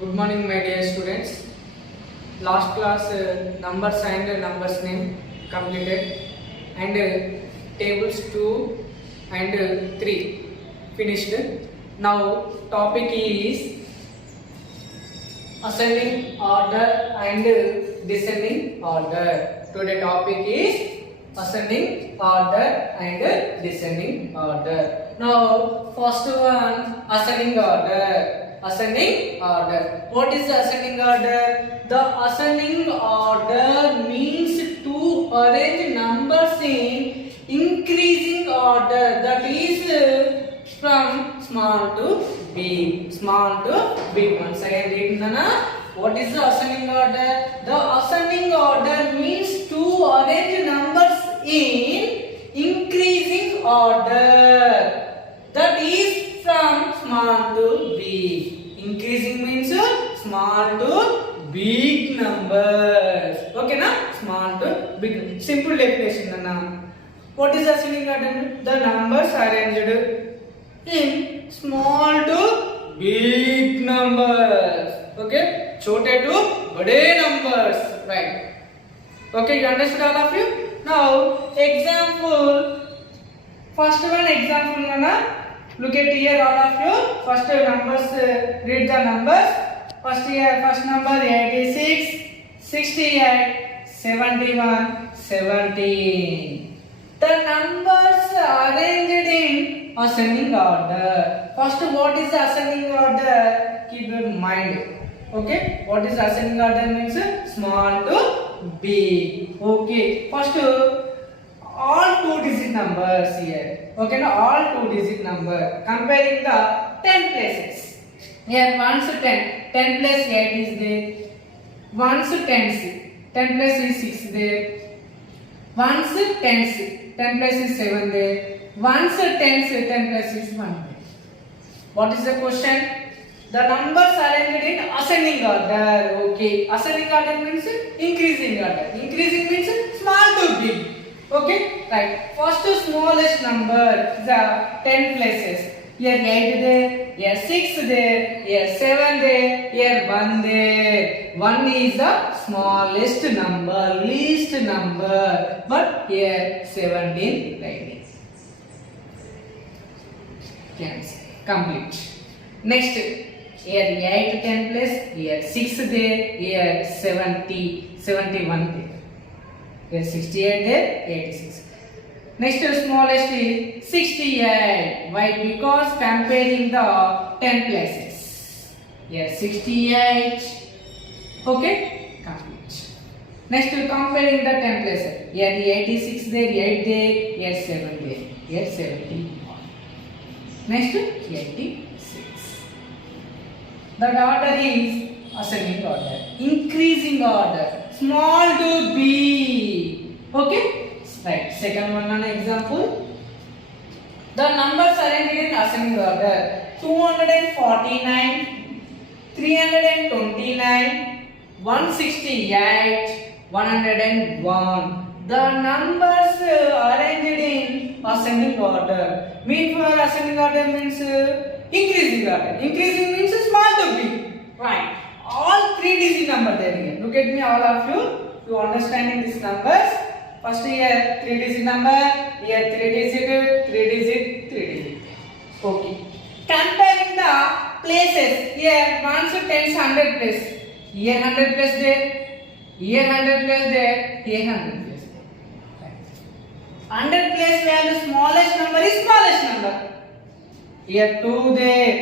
Good morning, my dear students. Last class numbers and numbers name completed, and tables 2 and 3 finished. Now topic is ascending order and descending order. Today topic is ascending order and descending order. Now first one, ascending order. Ascending order. What is the ascending order? The ascending order means to arrange numbers in increasing order. That is from small to big. Small to big. Once again read Nana. What is the ascending order? The ascending order means to arrange numbers in increasing order. That is from small to big. Increasing means small to big numbers. Okay na? Small to big. Simple definition na. What is ascending order? The numbers arranged in small to big numbers. Okay? Chote to bade numbers. Right. Okay, you understood all of you? Now, example. First one example na. Look at here all of you. First numbers, read the numbers. First number 86, 68, 71, 17. The numbers are arranged in ascending order. First, what is the ascending order? Keep in mind. Okay, what is ascending order means small to big. Okay, first all two-digit numbers here. Okay, now all two-digit number. Comparing the 10 places. Here once 10. 10 plus 8 is there. Once 10 plus is 6 there. Once 10 plus is 7 there. Once 10 plus is 1 there. What is the question? The numbers are arranged in ascending order. Okay, ascending order means increasing order. Increasing means small to big. Okay, right. First smallest number is 10 places. Here 8 there, here 6 there, here 7 there, here 1 there. 1 is the smallest number, least number. But here 17 like this. Cancel. Complete. Next, here 8 10 place, here 6 there, here 71 there. Here 68 there, 86. Next smallest is 68. Why? Because comparing the 10 places. Here 68. Okay? Complete. Next comparing the 10 places. Here 86 there, 8 there, here 7 there, here 71. Next 86. The order is ascending order, increasing order. Small to big. Okay? Right. Second one an example. The numbers arranged in ascending order. 249, 329, 168, 101. The numbers arranged in ascending order. Mean for ascending order means increasing order. Increasing means small to big. Right. All three-digit number there again. Look at me, all of you. To understanding these numbers. First here three-digit number. Here three-digit. Okay. Comparing the places. Here 1 to 10 100 place. Here 100 place there. Here 100 place there. Here 100 place there. 100 place value smallest number is smallest number. Here 2 there.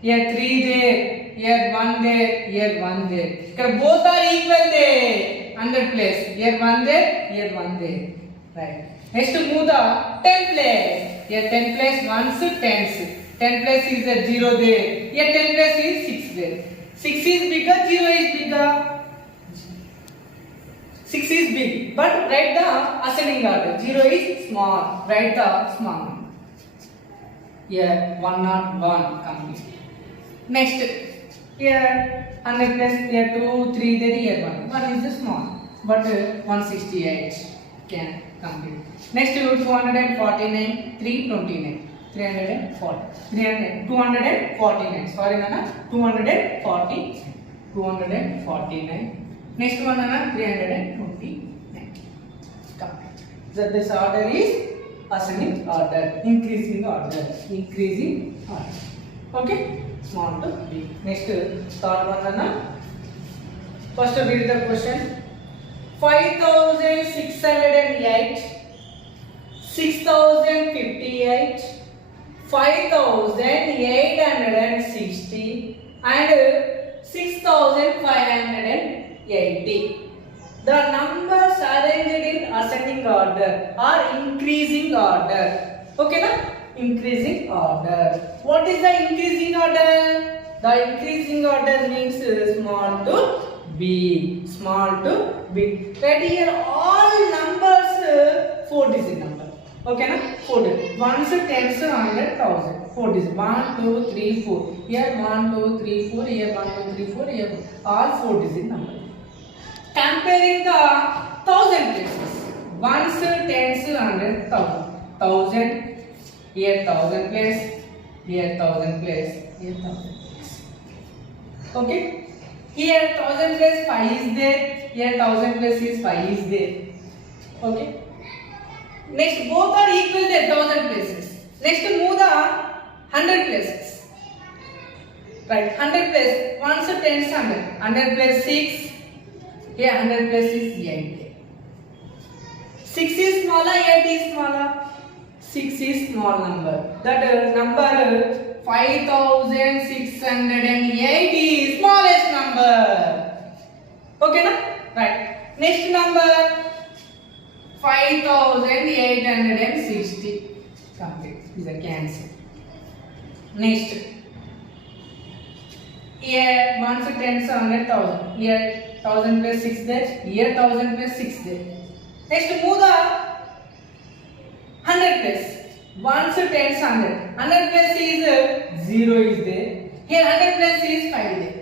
Here 3 there. Here 1 there, here 1 there. Here both are equal there. 100 place. Here 1 there, here 1 there. Right. Next move the 10 place. Here 10 place, 1s, 10s. 10 place is a 0 there. Here 10 place is 6 there. 6 is bigger, 0 is bigger. 6 is big. But write the ascending order. 0 is small. Write the small. Here 101 complete. Next. Here 100 plus, here 2, 3, there here 1. 1 is the small, but 168 can complete. Next 249, 329. 249. Sorry, Nana. 249. Next one, Nana. 329. Complete. So this order is ascending order, increasing order. Okay. Small to big. Next, third one, Nana. First, read the question. 5,608, 6,058, 5,860 and 6,580. The numbers arranged in ascending order or increasing order. Okay, na? Increasing order. What is the increasing order? The increasing order means small to big. Small to big. Right here, all numbers 4-digit number. Okay, na? 4 digit. Ones, tens, 100, 1000. 4 digit. 1, 2, 3, 4. Here 1, 2, 3, 4. Here 1, 2, 3, 4. Here all 4 digit number. Comparing the 1000 places. Ones, tens, 100, 1000. 1000. Here 1000 place. Here 1000 place. Here 1000 place. Okay. Here 1000 place 5 is there. Here 1000 place is 5 is there. Okay. Next, both are equal there, 1000 places. Next, move the 100 places. Right, 100 place. 1s, 10s, 100. 100 place 6. Here 100 place is 8. 6 is smaller, 8 is smaller. 6 is small number. That number 5,608 is smallest number. Okay, na? Right. Next number 5,860. Complete. Is a cancel. Next. Here 1s, 10s, 100,000. Here 1000 plus 6 there. Here 1000 plus 6 there. Next, move the 100 plus. 1s, 10s, 100. 100 plus is 0 is there. Here 100 plus is 5 there.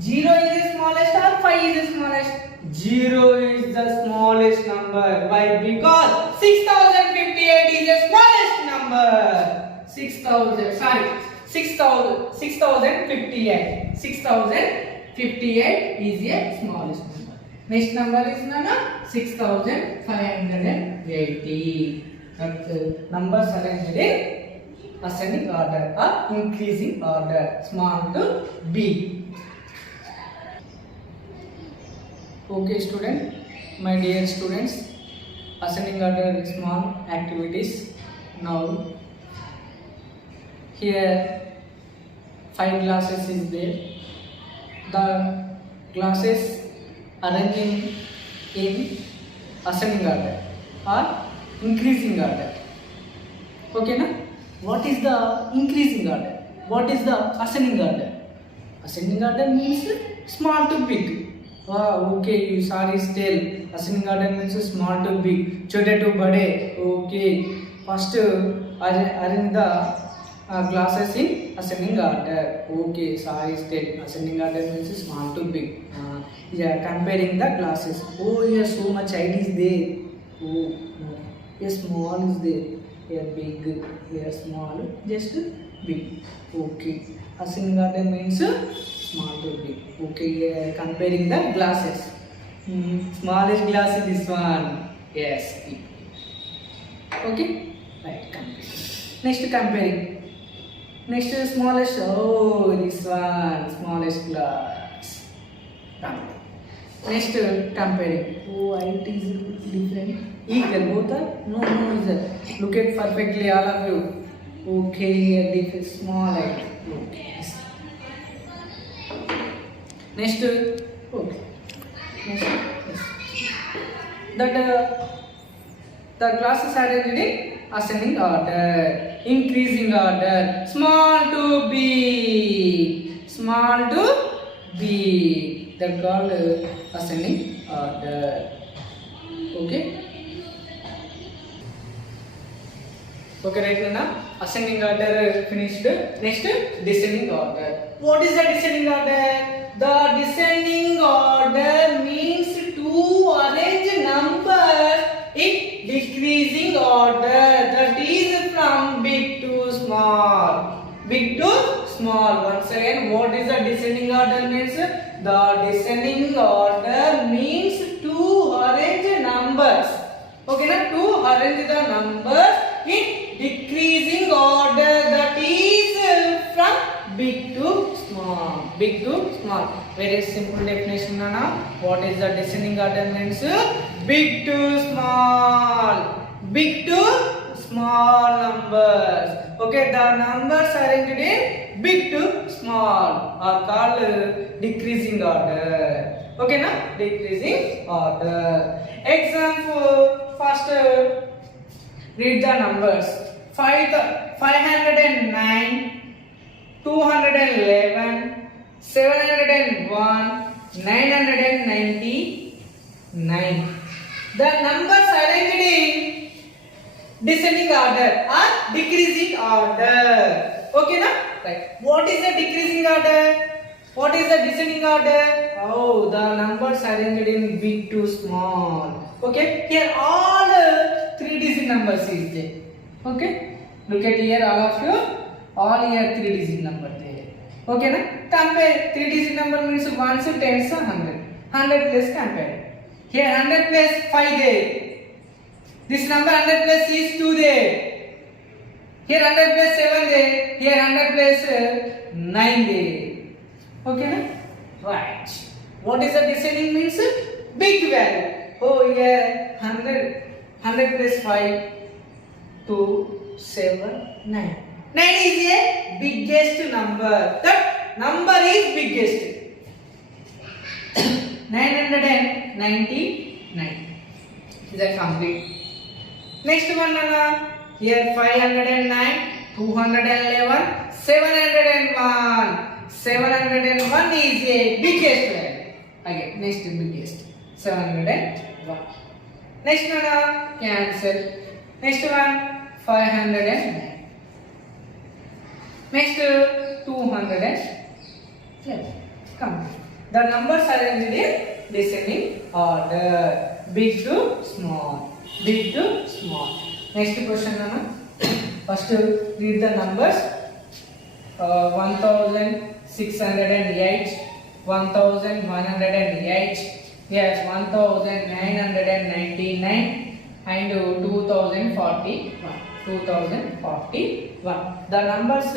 0 is the smallest or 5 is the smallest? 0 is the smallest number. Why? Because 6,058 is the smallest number. 6,058. 6,058 is a smallest number. Next number is 6,580. That numbers arranged in ascending order or increasing order, small to big. Okay, student, my dear students, ascending order small activities. Now, here 5 glasses is there. The glasses arranging in ascending order or increasing order. Okay, na? What is the increasing order? What is the ascending order? Ascending order means small to big. Okay, you sorry tell. Ascending order means small to big. Chote to bade. Okay. First arrange the glasses in ascending order. Okay, sorry tell. Ascending order means small to big. Yeah, comparing the glasses. Oh, yeah, so much ideas there. Oh, no. Here small is there. Here big. Here small. Just big. Okay. Ascending order means small to big. Okay, comparing the glasses. Smallest glass is this one. Yes, big. Okay, right. Comparing. Next comparing. Next smallest. Oh, this one smallest glass. Done. Next comparing. Oh, it is different. Equal both are no is that. Look at perfectly all of you. Okay, here different small height. Okay. Next, okay. Next, yes. That the classes are arranged in ascending order, increasing order, small to big, that called ascending order. Okay. Okay, right now ascending order finished. Next, descending order. What is the descending order? The descending order means to arrange numbers in decreasing order. That is from big to small. small. Once again, what is the descending order means? The descending order means to arrange numbers. Okay, now to arrange the numbers in decreasing order, that is from big to small. Big to small. Very simple definition now. What is the descending order means? Big to small. Big to small numbers. Okay, the numbers arranged in big to small are called decreasing order. Okay, now decreasing order. Example. First, read the numbers. 509, 211, 701, 999. The numbers arranged in descending order or decreasing order. Okay, na? Right. What is the decreasing order? What is the descending order? Oh, the numbers arranged in big to small. Okay, here all 3-digit numbers is there. Okay, look at here, all of you, all here 3-digit number there. Okay, na? Compare 3-digit number means 1 to 10 to 100. 100 plus compare. Here 100 plus 5 there. This number 100 plus is 2 there. Here 100 plus 7 there. Here 100 plus 9 there. Okay, na? Right. What is the descending means? Big value. Oh yeah, 100 plus 5, 2, 7, 9. 9 is a biggest number. That number is biggest. 999. Is that complete? Next one, Nana. Here 509, 211, 701. 701 is a biggest value. Again, next biggest. 701. Next one, cancel. Next one, 509. Next, 211. Come. The numbers are arranged in descending order. Big to small. Big to small. Next question, Nana. First, read the numbers. 1608, 1108. Yes, 1999 and 2041. 2041. The numbers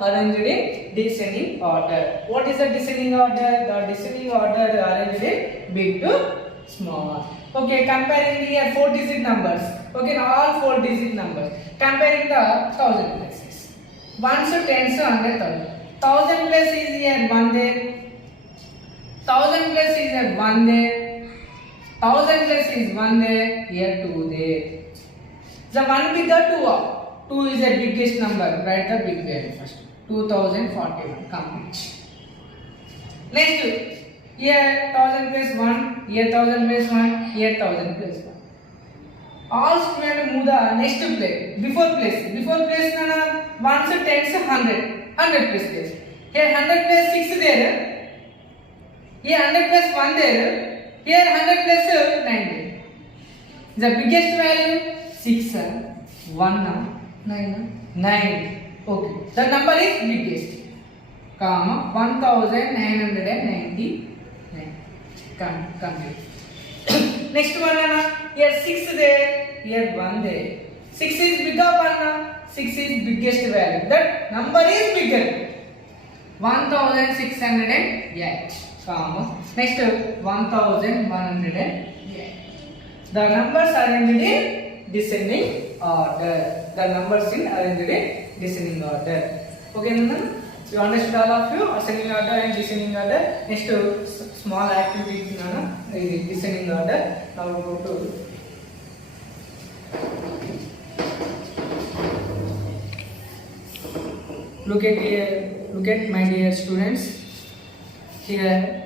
arranged in descending order. What is the descending order? The descending order arranged in big to small. Okay, comparing here 4-digit numbers. Okay, now all 4-digit numbers. Comparing the 1000 places. 1 to 10 to 100,000. 1000 plus is here 1 there. 1000 plus is a 1 there. 1000 plus is 1 there. Here 2 there. The 1 with the 2 up. 2 is the biggest number. Write the big value first. 2041. Complete. Next, here 1000 plus 1. Here 1000 plus 1. Here 1000 plus 1. All students move the next place. Before place. Before place na 1 to 10 to 100. 100 plus place. Here 100 plus 6 there. Here 100 plus 1 there. Here 100 plus 9 there. The biggest value 6, 1, 9, 9. Okay. The number is biggest. Comma 1999. Complete. Next one, here 6 there. Here 1 there. 6 is bigger one. 6 is biggest value. That number is bigger. 1608. Comma. Next 1108. The numbers are arranged in descending order. The numbers in arranged in descending order. Okay, Nana? You understood all of you? Ascending order and descending order. Next small activity, Nana. Descending order. Now we go to look at here. Look at my dear students. Here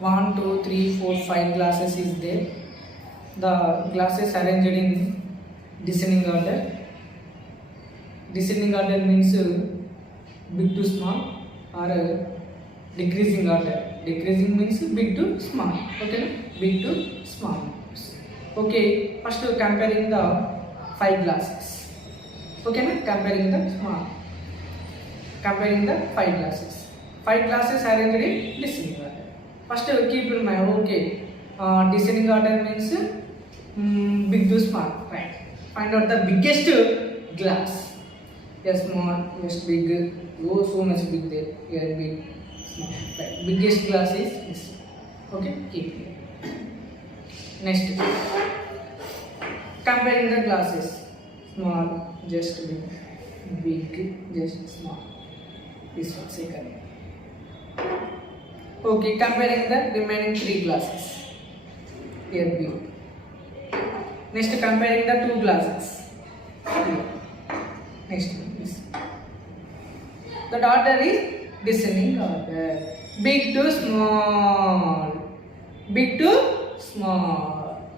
1, 2, 3, 4, 5 glasses is there. The glasses arranged in descending order. Descending order means big to small or decreasing order. Decreasing means big to small. Okay, big to small. Okay, first comparing the 5 glasses. Okay, comparing the small. comparing the 5 classes. 5 classes arranged in descending order. First keep in mind, okay, descending order means big to small, right? Find out the biggest glass. Yes, small, yes, big. Oh, so much big there. Here big, small. Right. Biggest glass is this. Okay, keep here. Next, comparing the glasses. Small, just big. Big, just small. This one second. Okay, comparing the remaining 3 glasses. Here big. Next, comparing the 2 glasses. Here. Next one, this. The order is descending order. Big to small. Big to small.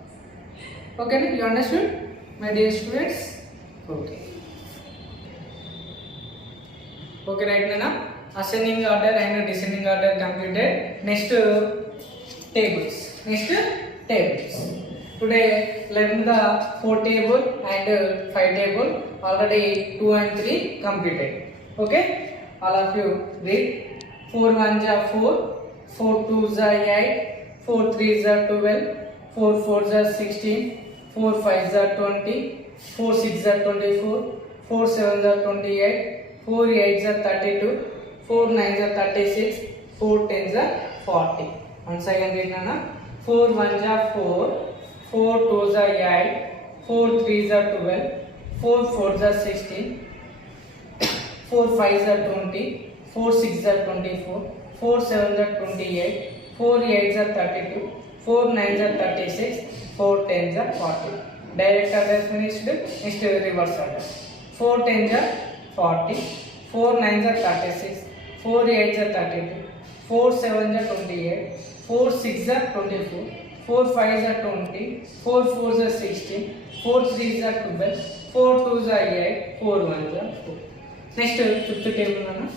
Okay, you understood, my dear students? Okay. Okay, right now ascending order and descending order completed. Next tables. Today learn the 4 table and 5 table. Already 2 and 3 completed. Okay, all of you read. 4 1s are 4, 4 2s are 8, 4 3s are 12, 4 4s are 16, 4 5s are 20, 4 6s are 24, 4 7s are 28, 4 8s are 32, 4 9s are 36, 4 10s are 40. Once again read Nana. 4 1s are 4, 4 2s are 8, 4 3s are 12, 4 4s are 16, 4 5s are 20, 4 6s are 24, 4 7s are 28, 4 8s are 32, 4 9s are 36, 4 10s are 40. Direct order finished. Next reverse order. 4 10s are 40, 4 9s are 36, 4 8s are 32, 4 7s are 28, 4 6s are 24, 4 5s are 20, 4 4s are 16, 4 3s are 12, 4 2s are 8, 4 1s are 4. Next fifth table Nana.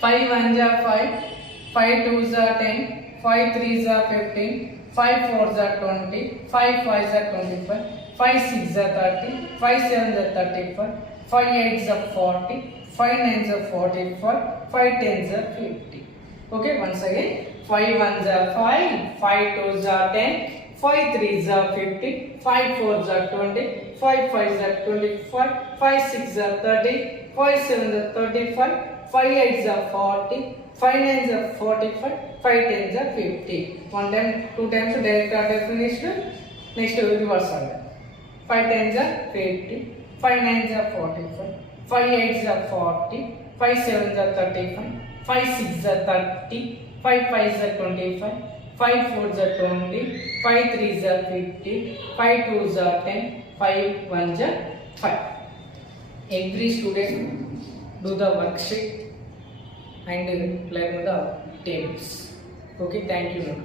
5 1s are 5, 5 2s are 10, 5 3s are 15, 5 4s are 20, 5 5s are 25, 5 6s are 30, 5 7s are 35, 5 8s are 40, 5 9s are 45, 5 10s are 50. Okay, once again, 5 1s are 5, 5 2s are 10, 5 3s are 50, 5 4s are 20, 5 5s are 25, 5 6s are 30, 5 7s are 35, 5 8s are 40, 5 9s are 45, 5 10s are 50. One time, 2 times direct order finished. Next reverse order. 5 10s are 50, 5 9s are 45, 5 8s are 40, 5 7s are 35, 5 6s are 30, 5 5s are 25, 5 4s are 20, 5 3s are 50, 5 2s are 10, 5 1s are 5. Every student do the worksheet and learn the tables. Okay, thank you.